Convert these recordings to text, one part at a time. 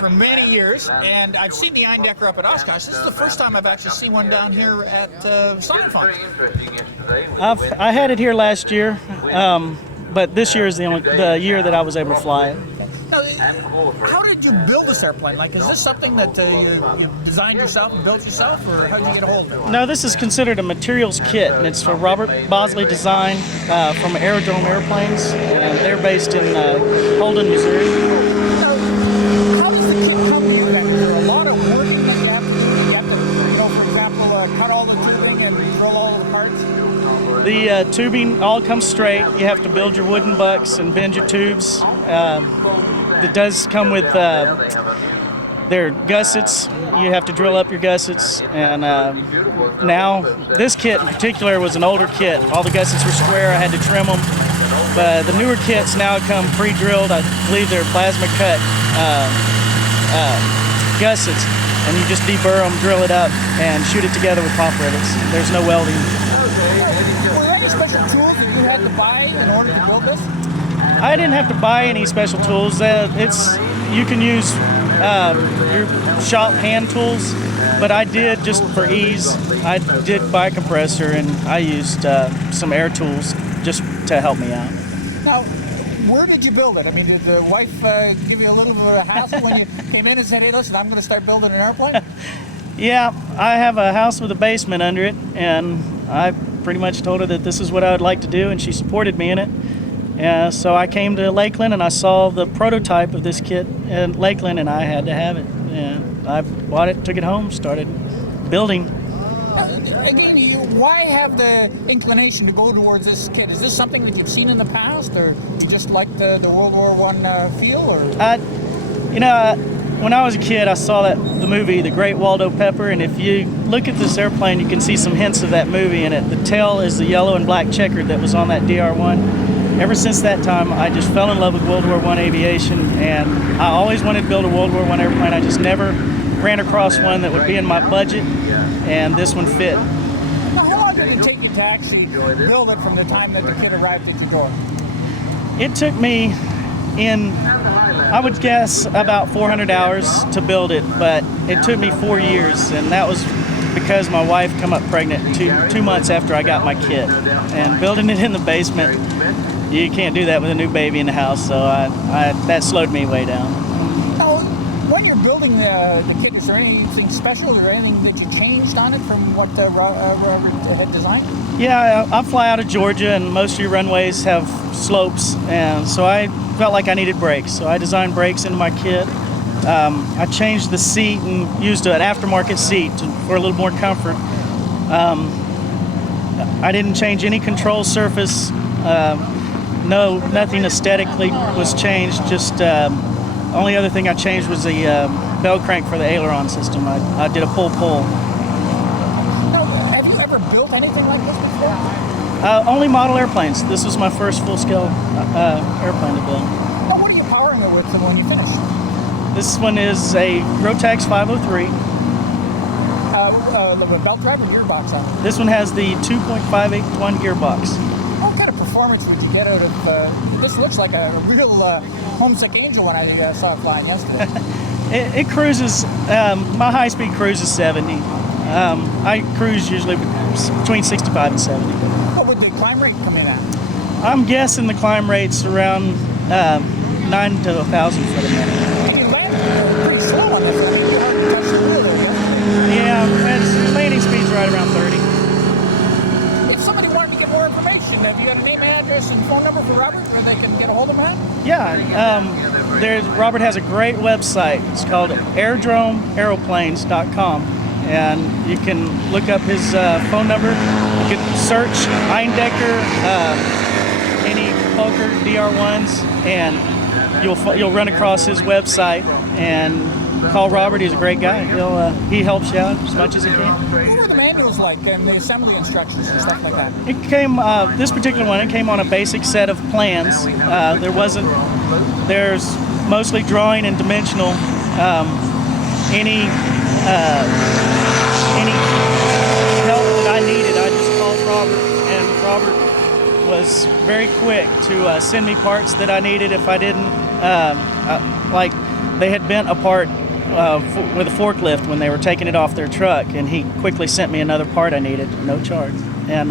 for many years, and I've seen the Eindecker up at Oshkosh. This is the first time I've actually seen one down here at Sonic. I had it here last year, but this year is the year that I was able to fly it. Now, how did you build this airplane? Like, is this something that you designed yourself and built yourself, or how did you get a hold of it? No, this is considered a materials kit, and it's for Robert Bosley Design from Airdrome Aeroplanes, and they're based in Holden, Missouri. Now, how does the kit come to you? Then? Is there a lot of working that you have to do? You have to, for example, cut all the tubing and drill all the parts? The tubing all comes straight. You have to build your wooden bucks and bend your tubes. It does come with their gussets. You have to drill up your gussets. And now, this kit in particular was an older kit. All the gussets were square. I had to trim them. But the newer kits now come pre-drilled. I believe they're plasma cut gussets. And you just deburr them, drill it up, and shoot it together with pop rivets. There's no welding. Were there any special tools that you had to buy in order to build this? I didn't have to buy any special tools. You can use your shop hand tools, but I did, just for ease, I did buy a compressor, and I used some air tools just to help me out. Now, where did you build it? I mean, did the wife give you a little bit of a hassle when you came in and said, "Hey, listen, I'm going to start building an airplane"? Yeah, I have a house with a basement under it, and I pretty much told her that this is what I would like to do, and she supported me in it. So I came to Lakeland, and I saw the prototype of this kit in Lakeland, and I had to have it. And I bought it, took it home, started building. Again, why have the inclination to go towards this kit? Is this something that you've seen in the past, or you just like the World War I feel? Or when I was a kid, I saw the movie, The Great Waldo Pepper, and if you look at this airplane, you can see some hints of that movie in it. The tail is the yellow and black checkered that was on that DR-1. Ever since that time, I just fell in love with World War I aviation, and I always wanted to build a World War I airplane. I just never ran across one that would be in my budget, and this one fit. Now, how long did it take you to actually build it from the time that the kit arrived at your door? It took me I would guess, about 400 hours to build it, but it took me 4 years, and that was because my wife came up pregnant two months after I got my kit. And building it in the basement, you can't do that with a new baby in the house, so that slowed me way down. Now, when you're building the kit, is there anything special or anything that you changed on it from what Robert had designed? Yeah, I fly out of Georgia, and most of your runways have slopes, and so I felt like I needed brakes, so I designed brakes into my kit. I changed the seat and used an aftermarket seat for a little more comfort. I didn't change any control surface. Nothing aesthetically was changed. Just only other thing I changed was the bell crank for the aileron system. I did a pull-pull. Now, have you ever built anything like this before? Only model airplanes. This was my first full-scale airplane to build. Now, what are you powering it with when you finish? This one is a Rotax 503. The belt drive or gearbox on it? This one has the 2.581 gearbox. What kind of performance would you get out of this? Looks like a real homesick angel when I saw it flying yesterday. It cruises, my high-speed cruise is 70. I cruise usually between 65 and 70. What would the climb rate come in at? I'm guessing the climb rate's around 9 to 1,000 foot a minute. And you land pretty slow on this. I mean, you hardly touch the wheel there yesterday. Yeah, its landing speed's right around 30. If somebody wanted to get more information, have you got a name, address, and phone number for Robert where they can get a hold of him? Yeah, Robert has a great website. It's called airdromeaeroplanes.com, and you can look up his phone number. You can search Eindecker, any Fokker DR1s, and you'll run across his website. And call Robert. He's a great guy. He helps you out as much as he can. What were the manuals like and the assembly instructions and stuff like that? It came, this particular one, it came on a basic set of plans. There's mostly drawing and dimensional. Any help that I needed, I just called Robert, and Robert was very quick to send me parts that I needed if I didn't. Like they had bent a part with a forklift when they were taking it off their truck, and he quickly sent me another part I needed, no charge, and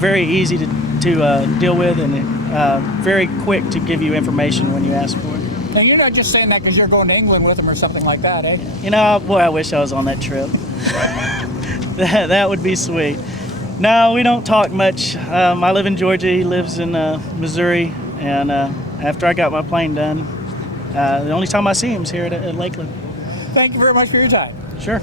very easy to deal with, and very quick to give you information when you ask for it. Now, you're not just saying that because you're going to England with him or something like that, eh? You know, boy, I wish I was on that trip. That would be sweet. No, we don't talk much. I live in Georgia. He lives in Missouri. And after I got my plane done, the only time I see him is here at Lakeland. Thank you very much for your time. Sure.